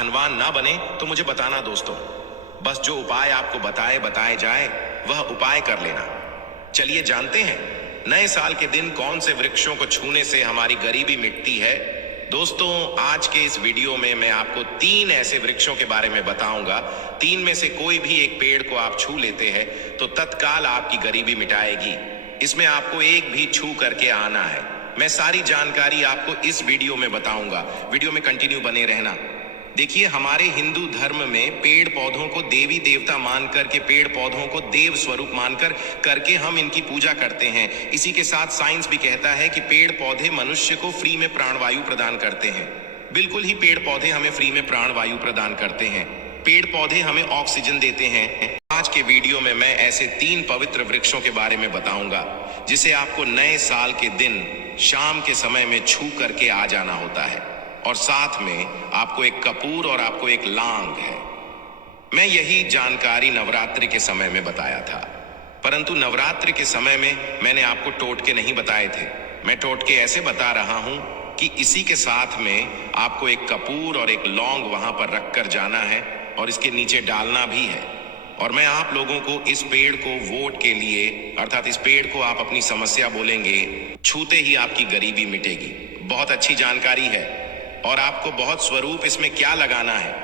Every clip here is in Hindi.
धनवान ना बने तो मुझे बताना दोस्तों, बस जो उपाय आपको बताए जाए वह उपाय कर लेना। चलिए जानते हैं नए साल के दिन कौन से वृक्षों को छूने से हमारी गरीबी मिटती है। दोस्तों, आज के इस वीडियो में मैं आपको 3 ऐसे वृक्षों के बारे में बताऊंगा। 3 में से कोई भी एक पेड़ को आप छू लेते हैं तो तत्काल आपकी गरीबी मिटाएगी। इसमें आपको एक भी छू करके आना है। मैं सारी जानकारी आपको इस वीडियो में बताऊंगा। वीडियो में कंटिन्यू बने रहना। देखिए, हमारे हिंदू धर्म में पेड़ पौधों को देवी देवता मानकर के, पेड़ पौधों को देव स्वरूप मानकर करके हम इनकी पूजा करते हैं। इसी के साथ साइंस भी कहता है कि पेड़ पौधे मनुष्य को फ्री में प्राणवायु प्रदान करते हैं। बिल्कुल ही पेड़ पौधे हमें फ्री में प्राणवायु प्रदान करते हैं। पेड़ पौधे हमें ऑक्सीजन देते हैं। आज के वीडियो में मैं ऐसे 3 पवित्र वृक्षों के बारे में बताऊंगा जिसे आपको नए साल के दिन शाम के समय में छू करके आ जाना होता है, और साथ में आपको एक कपूर और आपको एक लांग है। मैं यही जानकारी नवरात्रि के समय में बताया था, परंतु नवरात्रि के समय में मैंने आपको टोटके नहीं बताए थे। मैं टोटके ऐसे बता रहा हूं कि इसी के साथ में आपको एक कपूर और एक लौंग वहां पर रख कर जाना है और इसके नीचे डालना भी है। और मैं आप लोगों को इस पेड़ को वोट के लिए, अर्थात इस पेड़ को आप अपनी समस्या बोलेंगे, छूते ही आपकी गरीबी मिटेगी। बहुत अच्छी जानकारी है और आपको बहुत स्वरूप इसमें क्या लगाना है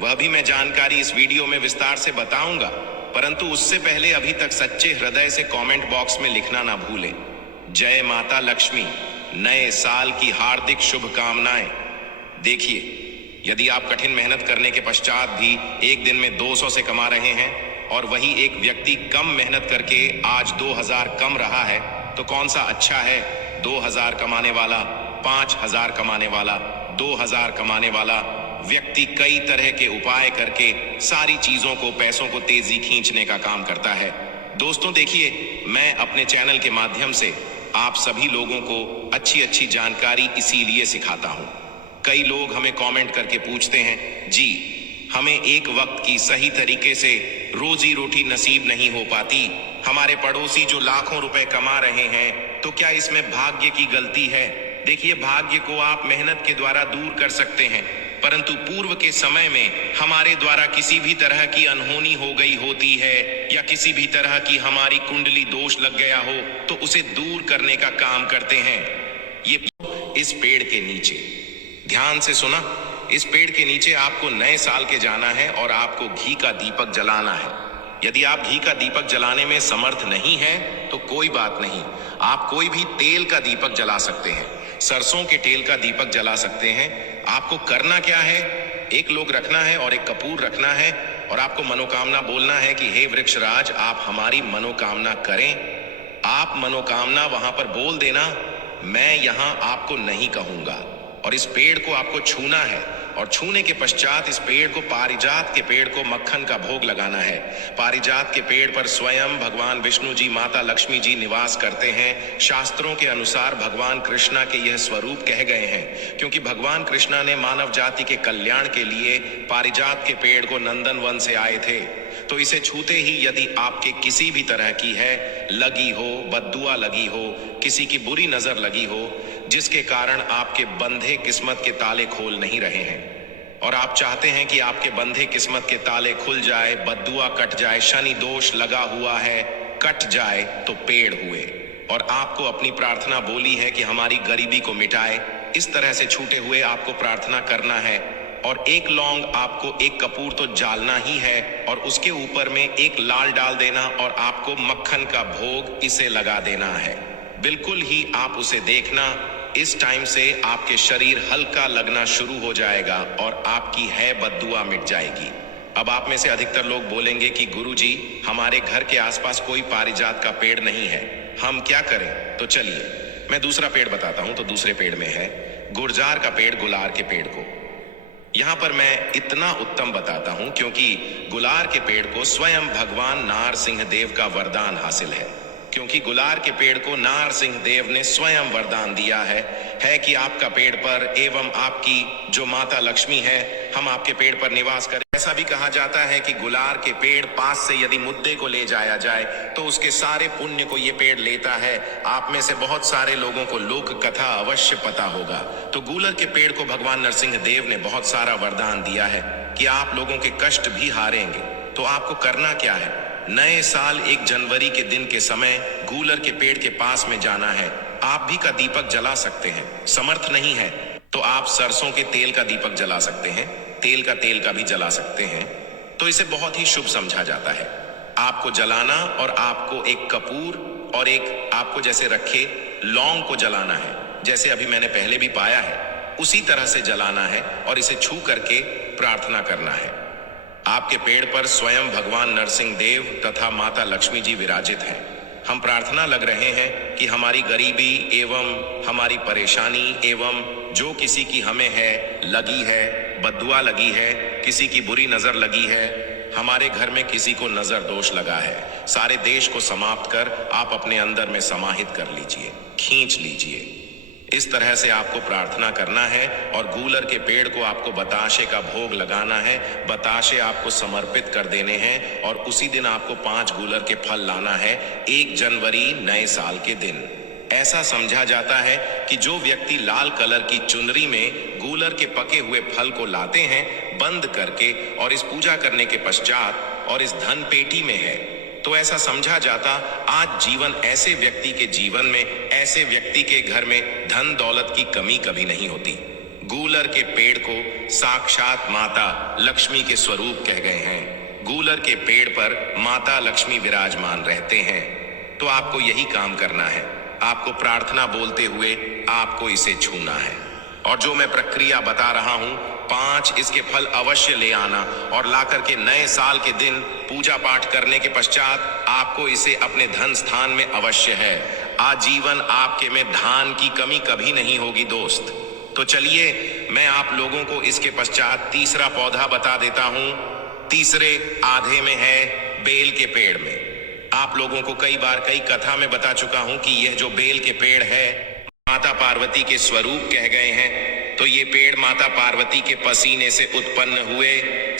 वह भी मैं जानकारी इस वीडियो में विस्तार से बताऊंगा। परंतु उससे पहले अभी तक सच्चे हृदय से कमेंट बॉक्स में लिखना ना भूलें, जय माता लक्ष्मी, नए साल की हार्दिक शुभकामनाएं। देखिए, यदि आप कठिन मेहनत करने के पश्चात भी एक दिन में 200 से कमा रहे हैं और वही एक व्यक्ति कम मेहनत करके आज 2000 कम रहा है, तो कौन सा अच्छा है? 2000 कमाने वाला, 5000 कमाने वाला, 2000 कमाने वाला व्यक्ति कई तरह के उपाय करके सारी चीजों को, पैसों को तेजी खींचने का काम करता है। दोस्तों देखिए, मैं अपने चैनल के माध्यम से आप सभी लोगों को अच्छी अच्छी जानकारी इसीलिए सिखाता हूं। कई लोग हमें कमेंट करके पूछते हैं, जी हमें एक वक्त की सही तरीके से रोजी रोटी नसीब नहीं हो पाती, हमारे पड़ोसी जो लाखों रुपए कमा रहे हैं, तो क्या इसमें भाग्य की गलती है? देखिए, भाग्य को आप मेहनत के द्वारा दूर कर सकते हैं, परंतु पूर्व के समय में हमारे द्वारा किसी भी तरह की अनहोनी हो गई होती है या किसी भी तरह की हमारी कुंडली दोष लग गया हो तो उसे दूर करने का काम करते हैं। ये इस पेड़ के नीचे, ध्यान से सुना, इस पेड़ के नीचे आपको नए साल के जाना है और आपको घी का दीपक जलाना है। यदि आप घी का दीपक जलाने में समर्थ नहीं है तो कोई बात नहीं, आप कोई भी तेल का दीपक जला सकते हैं। सरसों के तेल का दीपक जला सकते हैं। आपको करना क्या है? एक लोग रखना है और एक कपूर रखना है और आपको मनोकामना बोलना है कि हे वृक्षराज, आप हमारी मनोकामना करें। आप मनोकामना वहां पर बोल देना, मैं यहां आपको नहीं कहूंगा। और इस पेड़ को आपको छूना है और छूने के पश्चात इस पेड़ को, पारिजात के पेड़ को मक्खन का भोग लगाना है। पारिजात के पेड़ पर स्वयं भगवान विष्णु जी, माता लक्ष्मी जी निवास करते हैं। शास्त्रों के अनुसार भगवान कृष्णा के यह स्वरूप कहे गए हैं, क्योंकि भगवान कृष्णा ने मानव जाति के कल्याण के लिए पारिजात के पेड़ को नंदन वन से आए थे। तो इसे छूते ही यदि आपके किसी भी तरह की है लगी हो, बद्दुआ लगी हो, किसी की बुरी नजर लगी हो, जिसके कारण आपके बंधे किस्मत के ताले खोल नहीं रहे हैं और आप चाहते हैं कि आपके बंधे किस्मत के ताले खुल जाए, बद्दुआ कट जाए, शनि दोष लगा हुआ है कट जाए, तो पेड़ हुए और आपको अपनी प्रार्थना बोली है कि हमारी गरीबी को मिटाए। इस तरह से छूटे हुए आपको प्रार्थना करना है और एक लौंग, आपको एक कपूर तो जालना ही है और उसके ऊपर में एक लाल डाल देना और आपको मक्खन का भोग इसे लगा देना है। बिल्कुल ही आप उसे देखना, इस टाइम से आपके शरीर हल्का लगना शुरू हो जाएगा और आपकी है बद्दुआ मिट जाएगी। अब आप में से अधिकतर लोग बोलेंगे कि गुरुजी, हमारे घर के आसपास कोई पारिजात का पेड़ नहीं है, हम क्या करें? तो चलिए मैं दूसरा पेड़ बताता हूं। तो दूसरे पेड़ में है गुर्जार का पेड़, गुलार के पेड़ को। यहां पर मैं इतना उत्तम बताता हूं क्योंकि गुलार के पेड़ को स्वयं भगवान नारसिंह देव का वरदान हासिल है, क्योंकि गुलार के पेड़ को नारसिंह देव ने स्वयं वरदान दिया है है कि आपका पेड़ पर एवं आपकी जो माता लक्ष्मी है हम आपके पेड़ पर निवास करें। ऐसा भी कहा जाता है कि गुलार के पेड़ पास से यदि मुद्दे को ले जाया जाए तो उसके सारे पुण्य को ये पेड़ लेता है। आप में से बहुत सारे लोगों को लोक कथा अवश्य पता होगा। तो गूलर के पेड़ को भगवान नरसिंह देव ने बहुत सारा वरदान दिया है कि आप लोगों के कष्ट भी हारेंगे। तो आपको करना क्या है, नए साल 1 जनवरी के दिन के समय गूलर के पेड़ के पास में जाना है। आप भी का दीपक जला सकते हैं, समर्थ नहीं है तो आप सरसों के तेल का दीपक जला सकते हैं, तेल का भी जला सकते हैं। तो इसे बहुत ही शुभ समझा जाता है। आपको जलाना और आपको एक कपूर और एक आपको जैसे रखे लौंग को जलाना है, जैसे अभी मैंने पहले भी पाया है उसी तरह से जलाना है और इसे छू करके प्रार्थना करना है। आपके पेड़ पर स्वयं भगवान नरसिंह देव तथा माता लक्ष्मी जी विराजित हैं। हम प्रार्थना लग रहे हैं कि हमारी गरीबी एवं हमारी परेशानी एवं जो किसी की हमें है लगी है, बद्दुआ लगी है, किसी की बुरी नजर लगी है, हमारे घर में किसी को नजर दोष लगा है, सारे देश को समाप्त कर आप अपने अंदर में समाहित कर लीजिए, खींच लीजिए। इस तरह से आपको प्रार्थना करना है और गूलर के पेड़ को आपको बताशे का भोग लगाना है। बताशे आपको समर्पित कर देने हैं और उसी दिन आपको 5 गूलर के फल लाना है 1 जनवरी नए साल के दिन। ऐसा समझा जाता है कि जो व्यक्ति लाल कलर की चुनरी में गूलर के पके हुए फल को लाते हैं बंद करके और इस पूजा करने के पश्चात और इस धन पेटी में है, तो ऐसा समझा जाता आज जीवन ऐसे व्यक्ति के जीवन में, ऐसे व्यक्ति के घर में धन दौलत की कमी कभी नहीं होती। गूलर के पेड़ को साक्षात माता लक्ष्मी के स्वरूप कह गए हैं। गूलर के पेड़ पर माता लक्ष्मी विराजमान रहते हैं। तो आपको यही काम करना है, आपको प्रार्थना बोलते हुए आपको इसे छूना है और जो मैं प्रक्रिया बता रहा हूं 5 इसके फल अवश्य ले आना और लाकर के नए साल के दिन पूजा पाठ करने के पश्चात आपको इसे अपने धन स्थान में अवश्य है। आजीवन आपके में धान की कमी कभी नहीं होगी दोस्त। तो चलिए मैं आप लोगों को इसके पश्चात तीसरा पौधा बता देता हूं। तीसरे आधे में है बेल के पेड़ में। आप लोगों को कई बार कई कथा में बता चुका हूं कि यह जो बेल के पेड़ है माता पार्वती के स्वरूप कह गए हैं। तो ये पेड़ माता पार्वती के पसीने से उत्पन्न हुए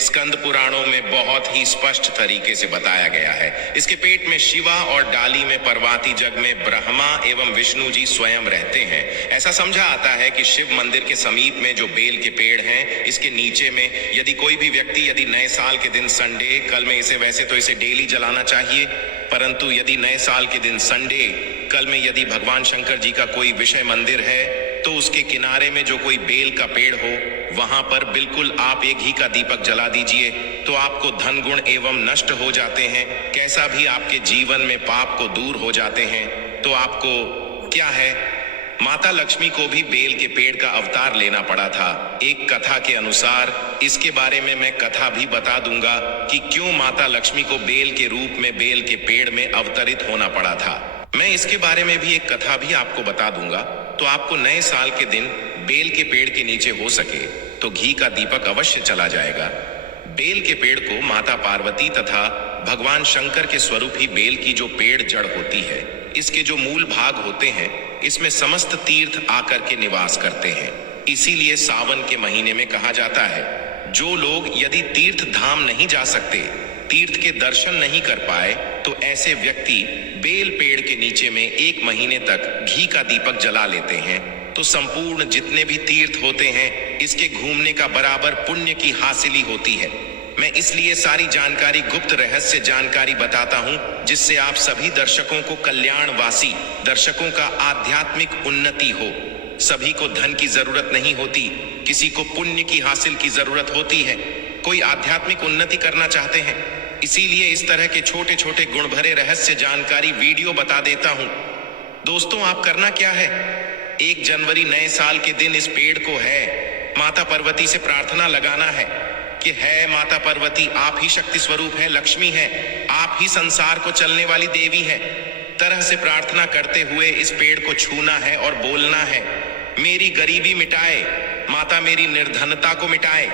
स्कंद पुराणों में बहुत ही स्पष्ट तरीके से बताया गया है। इसके पेट में शिवा और डाली में पर्वती जग में ब्रह्मा एवं विष्णु जी स्वयं रहते हैं। ऐसा समझा आता है कि शिव मंदिर के समीप में जो बेल के पेड़ हैं इसके नीचे में यदि कोई भी व्यक्ति यदि नए साल के दिन संडे, कल में इसे वैसे तो इसे डेली जलाना चाहिए, परंतु यदि नए साल के दिन संडे, कल में यदि भगवान शंकर जी का कोई विषय मंदिर है तो उसके किनारे में जो कोई बेल का पेड़ हो वहां पर बिल्कुल आप एक घी का दीपक जला दीजिए। तो आपको धन गुण एवं नष्ट हो जाते हैं, कैसा भी आपके जीवन में पाप को दूर हो जाते हैं। तो आपको क्या है, माता लक्ष्मी को भी बेल के पेड़ का अवतार लेना पड़ा था। एक कथा के अनुसार इसके बारे में मैं कथा भी बता दूंगा कि क्यों माता लक्ष्मी को बेल के रूप में बेल के पेड़ में अवतरित होना पड़ा था। मैं इसके बारे में भी एक कथा भी आपको बता दूंगा। तो आपको नए साल के दिन बेल के पेड़ के नीचे हो सके तो घी का दीपक अवश्य चला जाएगा। बेल के पेड़ को माता पार्वती तथा भगवान शंकर के स्वरूप ही बेल की जो पेड़ जड़ होती है, इसके जो मूल भाग होते हैं, इसमें समस्त तीर्थ आकर के निवास करते हैं। इसीलिए सावन के महीने में कहा जाता है जो लोग यदि तीर्थ धाम नहीं जा सकते, तीर्थ के दर्शन नहीं कर पाए, तो ऐसे व्यक्ति बेल पेड़ के नीचे में 1 महीने तक घी का दीपक जला लेते हैं। तो संपूर्ण जितने भी तीर्थ होते हैं इसके घूमने का बराबर पुण्य की हासिली होती है। मैं इसलिए सारी जानकारी, गुप्त रहस्य जानकारी बताता हूं जिससे आप सभी दर्शकों को कल्याणवासी, दर्शकों का आध्यात्मिक उन्नति हो। सभी को धन की जरूरत नहीं होती, किसी को पुण्य की हासिल की जरूरत होती है। कोई आध्यात्मिक उन्नति करना चाहते हैं, इसीलिए इस तरह के छोटे छोटे गुण भरे रहस्य जानकारी वीडियो बता देता हूं। दोस्तों आप करना क्या है, 1 जनवरी नए साल के दिन इस पेड़ को है माता पार्वती से प्रार्थना लगाना है कि है माता पार्वती, आप ही शक्ति स्वरूप है, लक्ष्मी है, आप ही संसार को चलने वाली देवी है। तरह से प्रार्थना करते हुए इस पेड़ को छूना है और बोलना है, मेरी गरीबी मिटाए माता, मेरी निर्धनता को मिटाए,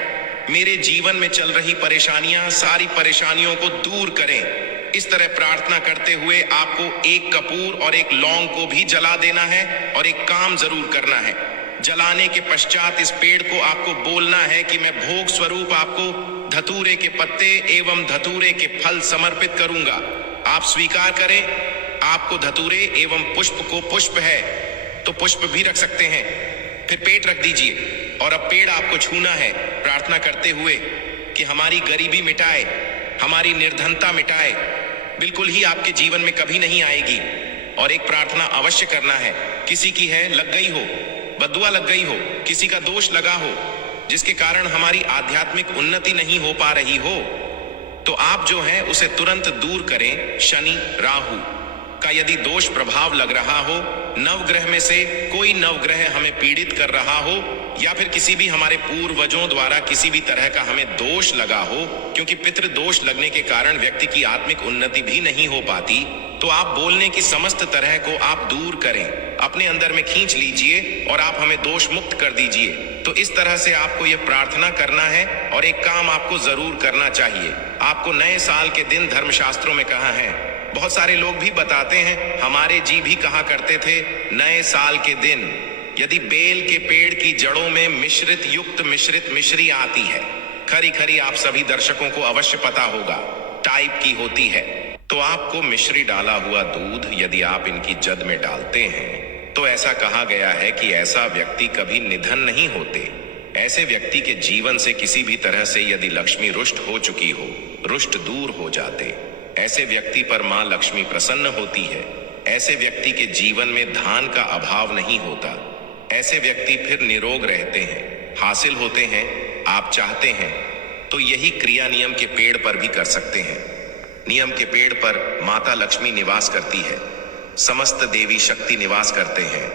मेरे जीवन में चल रही परेशानियां, सारी परेशानियों को दूर करें। इस तरह प्रार्थना करते हुए आपको एक कपूर और एक लौंग को भी जला देना है और एक काम जरूर करना है। जलाने के पश्चात इस पेड़ को आपको बोलना है कि मैं भोग स्वरूप आपको धतूरे के पत्ते एवं धतूरे के फल समर्पित करूंगा। आप स्वीकार करें। आपको धतूरे एवं पुष्प को पुष्प है तो पुष्प भी रख सकते हैं। फिर पेट रख दीजिए और अब पेड़ आपको छूना है, प्रार्थना करते हुए कि हमारी गरीबी मिटाए, हमारी निर्धनता मिटाए, बिल्कुल ही आपके जीवन में कभी नहीं आएगी। और एक प्रार्थना अवश्य करना है। किसी की है लग गई हो, बदुआ लग गई हो, किसी का दोष लगा हो जिसके कारण हमारी आध्यात्मिक उन्नति नहीं हो पा रही हो, तो आप जो है उसे तुरंत दूर करें। शनि राहु का यदि दोष प्रभाव लग रहा हो, नवग्रह में से कोई नवग्रह हमें पीड़ित कर रहा हो, या फिर किसी भी हमारे पूर्वजों द्वारा किसी भी तरह का हमें दोष लगा हो, क्योंकि पितृ दोष लगने के कारण व्यक्ति की आत्मिक उन्नति भी नहीं हो पाती, तो आप बोलने की समस्त तरह को आप दूर करें, अपने अंदर में खींच लीजिए और आप हमें दोष मुक्त कर दीजिए। तो इस तरह से आपको यह प्रार्थना करना है। और एक काम आपको जरूर करना चाहिए। आपको नए साल के दिन धर्मशास्त्रों में कहा है, बहुत सारे लोग भी बताते हैं, हमारे जी भी कहा करते थे, नए साल के दिन यदि बेल के पेड़ की जड़ों में मिश्रित युक्त मिश्रित मिश्री आती है, खरी खरी आप सभी दर्शकों को अवश्य पता होगा, टाइप की होती है, तो आपको मिश्री डाला हुआ दूध यदि आप इनकी जद में डालते हैं, तो ऐसा कहा गया है कि ऐसा व्यक्ति कभी निधन नहीं होते। ऐसे व्यक्ति के जीवन से किसी भी तरह से यदि लक्ष्मी रुष्ट हो चुकी हो, रुष्ट दूर हो जाते। ऐसे व्यक्ति पर मां लक्ष्मी प्रसन्न होती है। ऐसे व्यक्ति के जीवन में धान का अभाव नहीं होता। ऐसे व्यक्ति फिर निरोग रहते हैं, हासिल होते हैं। आप चाहते हैं तो यही क्रिया नियम के पेड़ पर भी कर सकते हैं। नियम के पेड़ पर माता लक्ष्मी निवास करती है, समस्त देवी शक्ति निवास करते हैं।